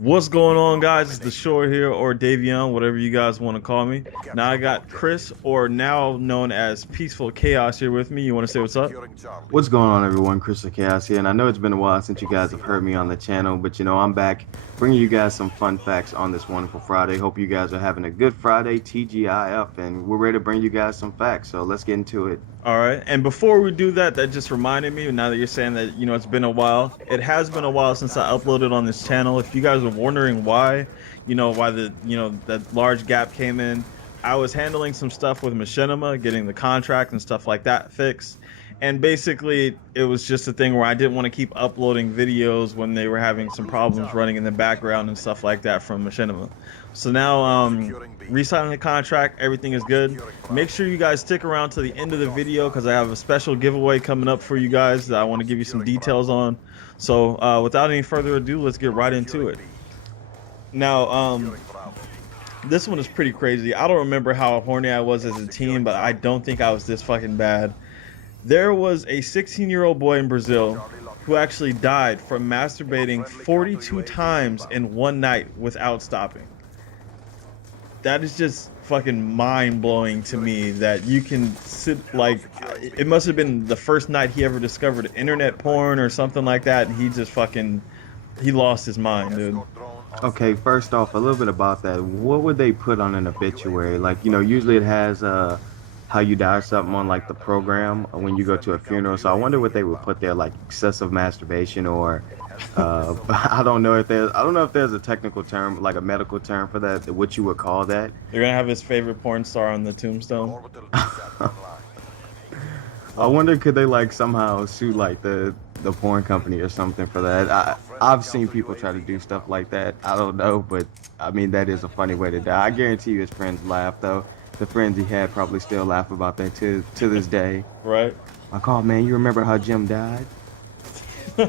What's going on, guys? It's the Shore here, or Davion, whatever you guys want to call me. Now I got Chris, or now known as Peaceful Chaos, here with me. You want to say what's up? What's going on, everyone? Chris the Chaos here, and I know it's been a while since you guys have heard me on the channel, but I'm back bringing you guys some fun facts on this wonderful Friday. Hope you guys are having a good Friday, TGIF, and we're ready to bring you guys some facts, so let's get into it. All right. And before we do that, that just reminded me, now that you're saying that, it's been a while. It has been a while since I uploaded on this channel. If you guys are wondering why, why that large gap came in, I was handling some stuff with Machinima, getting the contract and stuff like that fixed. And basically, it was just a thing where I didn't want to keep uploading videos when they were having some problems running in the background and stuff like that from Machinima. So now, re-signing the contract, everything is good. Make sure you guys stick around to the end of the video because I have a special giveaway coming up for you guys that I want to give you some details on. So without any further ado, let's get right into it. Now, this one is pretty crazy. I don't remember how horny I was as a teen, but I don't think I was this fucking bad. There was a 16-year-old boy in Brazil who actually died from masturbating 42 times in one night without stopping. That is just fucking mind-blowing to me that you can sit, like, it must have been the first night he ever discovered internet porn or something like that, and he just fucking, he lost his mind, dude. Okay, first off, a little bit about that. What would they put on an obituary? Like, usually it has how you die or something on like the program when you go to a funeral. So I wonder what they would put there, like excessive masturbation or I don't know if there's a technical term, like a medical term for that, what you would call that. They're gonna have his favorite porn star on the tombstone. I wonder, could they like somehow sue like the porn company or something for that? I've seen people try to do stuff like that. I don't know, but I mean, that is a funny way to die. I guarantee you his friends laugh though. The friends he had probably still laugh about that to this day. Right. Like, oh man, you remember how Jim died? All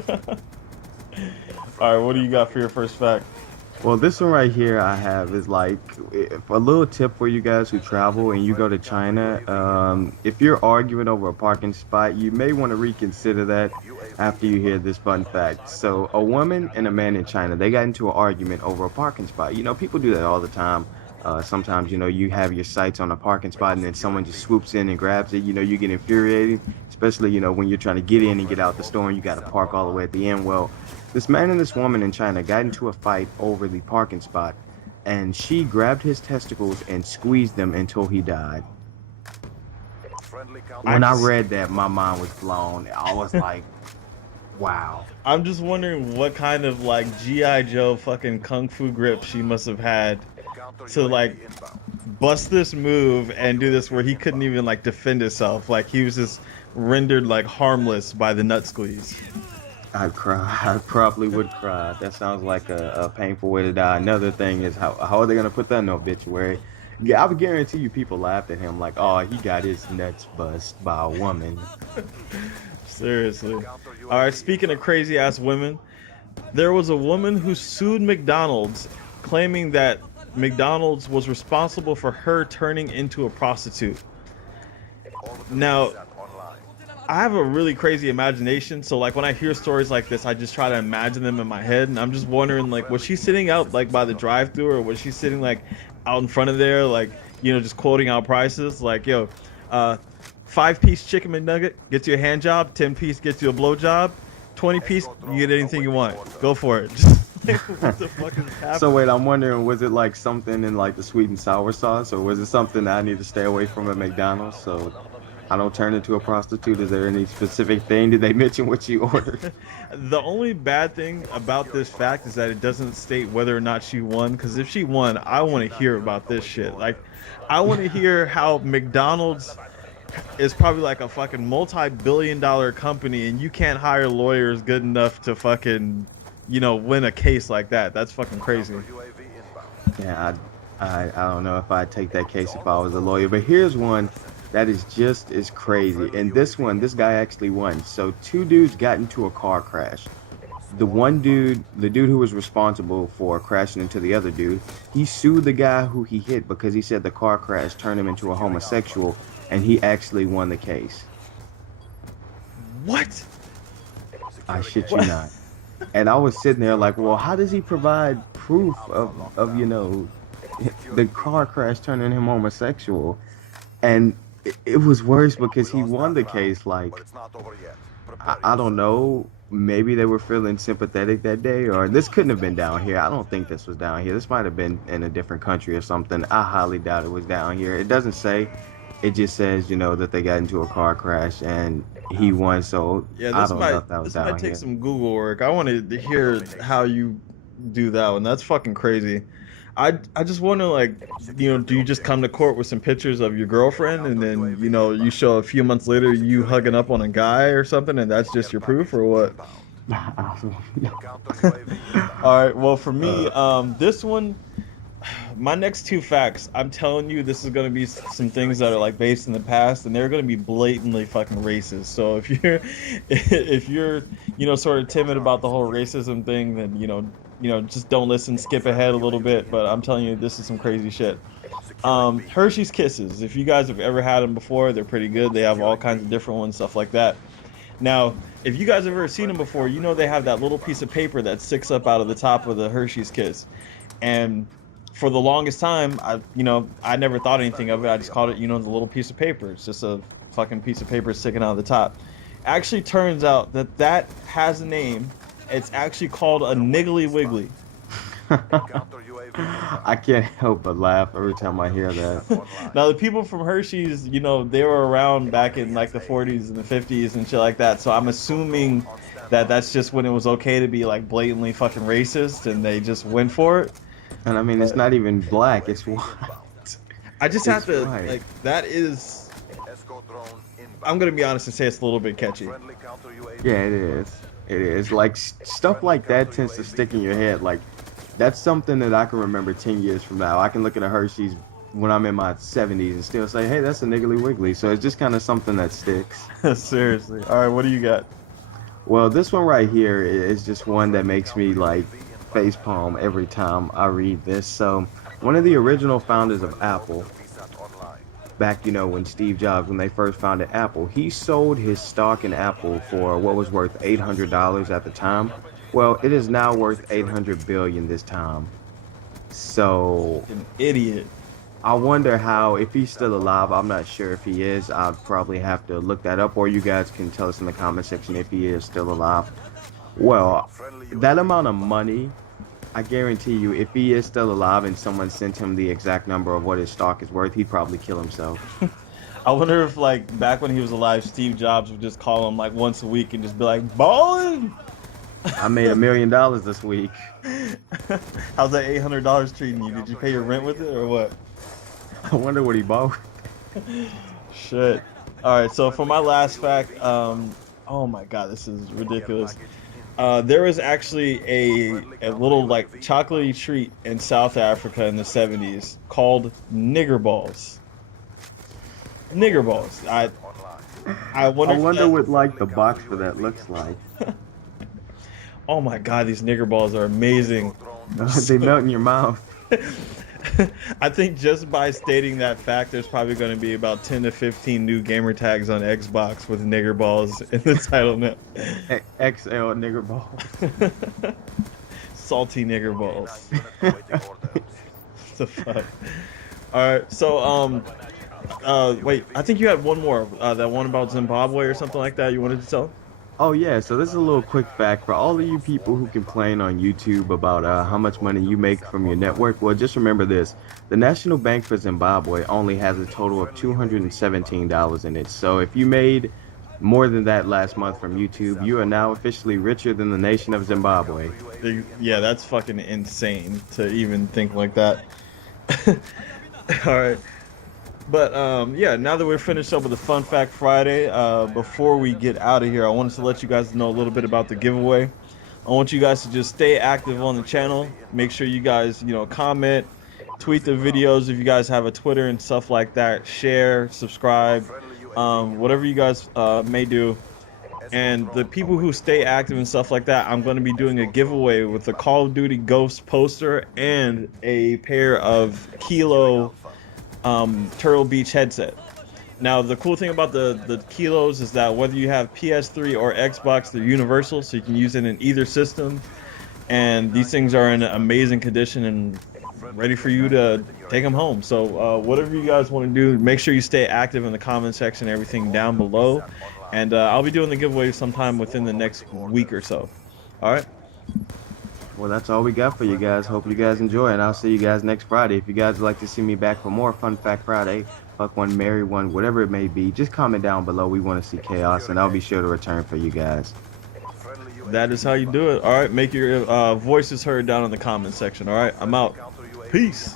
right, what do you got for your first fact? Well, this one right here I have is like a little tip for you guys who travel and you go to China. If you're arguing over a parking spot, you may want to reconsider that after you hear this fun fact. So a woman and a man in China, they got into an argument over a parking spot. People do that all the time. Sometimes, you have your sights on a parking spot and then someone just swoops in and grabs it. You get infuriated, especially, when you're trying to get in and get out the store and you got to park all the way at the end. Well, this man and this woman in China got into a fight over the parking spot, and she grabbed his testicles and squeezed them until he died. When I read that, my mind was blown. I was like, wow. I'm just wondering what kind of like G.I. Joe fucking kung fu grip she must have had to like bust this move and do this where he couldn't even like defend himself. Like he was just rendered like harmless by the nut squeeze. I'd cry. I probably would cry. That sounds like a painful way to die. Another thing is how are they gonna put that in the obituary? Yeah, I would guarantee you people laughed at him like, oh, he got his nuts bust by a woman. Seriously. All right, speaking of crazy ass women, there was a woman who sued McDonald's claiming that McDonald's was responsible for her turning into a prostitute. Now, I have a really crazy imagination, so like when I hear stories like this, I just try to imagine them in my head, and I'm just wondering, like, was she sitting out like by the drive-thru, or was she sitting like out in front of there, like, just quoting out prices, like, yo, 5-piece chicken McNugget gets you a hand job, 10-piece gets you a blow job, 20-piece you get anything you want, go for it. What the fuck is happening? So wait, I'm wondering, was it like something in like the sweet and sour sauce, or was it something that I need to stay away from at McDonald's so I don't turn into a prostitute? Is there any specific thing? Did they mention what you ordered? The only bad thing about this fact is that it doesn't state whether or not she won, because if she won, I want to hear about this shit. Like, I want to hear how McDonald's is probably like a fucking multi-billion-dollar company and you can't hire lawyers good enough to fucking win a case like that. That's fucking crazy. Yeah, I don't know if I'd take that case if I was a lawyer, but here's one that is just as crazy. And this guy actually won. So two dudes got into a car crash. The dude who was responsible for crashing into the other dude, he sued the guy who he hit because he said the car crash turned him into a homosexual, and he actually won the case. What? I shit you not. And I was sitting there like, well, how does he provide proof proof of the car crash turning him homosexual. And it was worse because he won the case. Like, I don't know. Maybe they were feeling sympathetic that day, or this couldn't have been down here. I don't think this was down here. This might have been in a different country or something. I highly doubt it was down here. It doesn't say. It just says, that they got into a car crash and he won. So Yeah, I this don't know if that was this down might take here. some Google work. I wanted to hear how you do that one. That's fucking crazy. I just wonder, like, do you just come to court with some pictures of your girlfriend, and then you show a few months later you hugging up on a guy or something, and that's just your proof, or what? I don't know. All right. Well, for me, Uh, this one, my next two facts, I'm telling you, this is gonna be some things that are like based in the past, and they're gonna be blatantly fucking racist. So if you're, if you're, sort of timid about the whole racism thing, then just don't listen, skip ahead a little bit. But I'm telling you, this is some crazy shit. Hershey's Kisses. If you guys have ever had them before, they're pretty good. They have all kinds of different ones, stuff like that. Now, if you guys have ever seen them before, they have that little piece of paper that sticks up out of the top of the Hershey's Kiss, and for the longest time, I never thought anything of it. I just called it, the little piece of paper. It's just a fucking piece of paper sticking out of the top. Actually, turns out that has a name. It's actually called a Niggly Wiggly. I can't help but laugh every time I hear that. Now, the people from Hershey's, they were around back in like the 40s and the 50s and shit like that. So I'm assuming that that's just when it was okay to be like blatantly fucking racist, and they just went for it. And I mean, it's not even black, it's white. I just It's have to, white. like, that is, I'm going to be honest and say it's a little bit catchy. Yeah, it is. It is. Like, stuff like that tends to stick in your head. Like, that's something that I can remember 10 years from now. I can look at a Hershey's when I'm in my 70s and still say, hey, that's a Niggly Wiggly. So it's just kind of something that sticks. Seriously. All right, what do you got? Well, this one right here is just one that makes me, like, facepalm every time I read this. So, one of the original founders of Apple, back, when Steve Jobs, when they first founded Apple, he sold his stock in Apple for what was worth $800 at the time. Well, it is now worth $800 billion this time. So, An idiot. I wonder how, if he's still alive. I'm not sure if he is. I'll probably have to look that up, or you guys can tell us in the comment section if he is still alive. Well, that amount of money, I guarantee you, if he is still alive and someone sent him the exact number of what his stock is worth, he'd probably kill himself. I wonder if, like, back when he was alive, Steve Jobs would just call him, like, once a week and just be like, ballin'! I made $1 million this week. How's that $800 treating you? Did you pay your rent with it or what? I wonder what he bought. Shit. All right, so for my last fact, oh my god, this is ridiculous. There was actually a little, like, chocolatey treat in South Africa in the 70s called nigger balls. Nigger balls. I wonder. I wonder what, like, the box for that looks like. Oh my god, these nigger balls are amazing. They melt in your mouth. I think just by stating that fact, there's probably going to be about 10 to 15 new gamer tags on Xbox with nigger balls in the title now. XL nigger balls. Salty nigger balls. What the fuck? Alright, so, wait, I think you had one more, that one about Zimbabwe or something like that you wanted to tell? Oh yeah, so this is a little quick fact for all of you people who complain on YouTube about how much money you make from your network. Well, just remember this. The National Bank for Zimbabwe only has a total of $217 in it. So if you made more than that last month from YouTube, you are now officially richer than the nation of Zimbabwe. Yeah, that's fucking insane to even think like that. Alright. But yeah, now that we're finished up with the Fun Fact Friday, before we get out of here, I wanted to let you guys know a little bit about the giveaway. I want you guys to just stay active on the channel. Make sure you guys, comment, tweet the videos if you guys have a Twitter and stuff like that. Share, subscribe, whatever you guys may do. And the people who stay active and stuff like that, I'm going to be doing a giveaway with the Call of Duty Ghost poster and a pair of Kilo Turtle Beach headset. Now, the cool thing about the Kilos is that whether you have PS3 or Xbox, they're universal, so you can use it in either system. and these things are in amazing condition and ready for you to take them home. So whatever you guys want to do, make sure you stay active in the comment section, everything down below, and I'll be doing the giveaway sometime within the next week or so. All right. Well, that's all we got for you guys. Hope you guys enjoy, and I'll see you guys next Friday. If you guys would like to see me back for more Fun Fact Friday, fuck one, marry one, whatever it may be, just comment down below. We want to see chaos, and I'll be sure to return for you guys. That is how you do it. All right. Make your voices heard down in the comment section. All right. I'm out. Peace.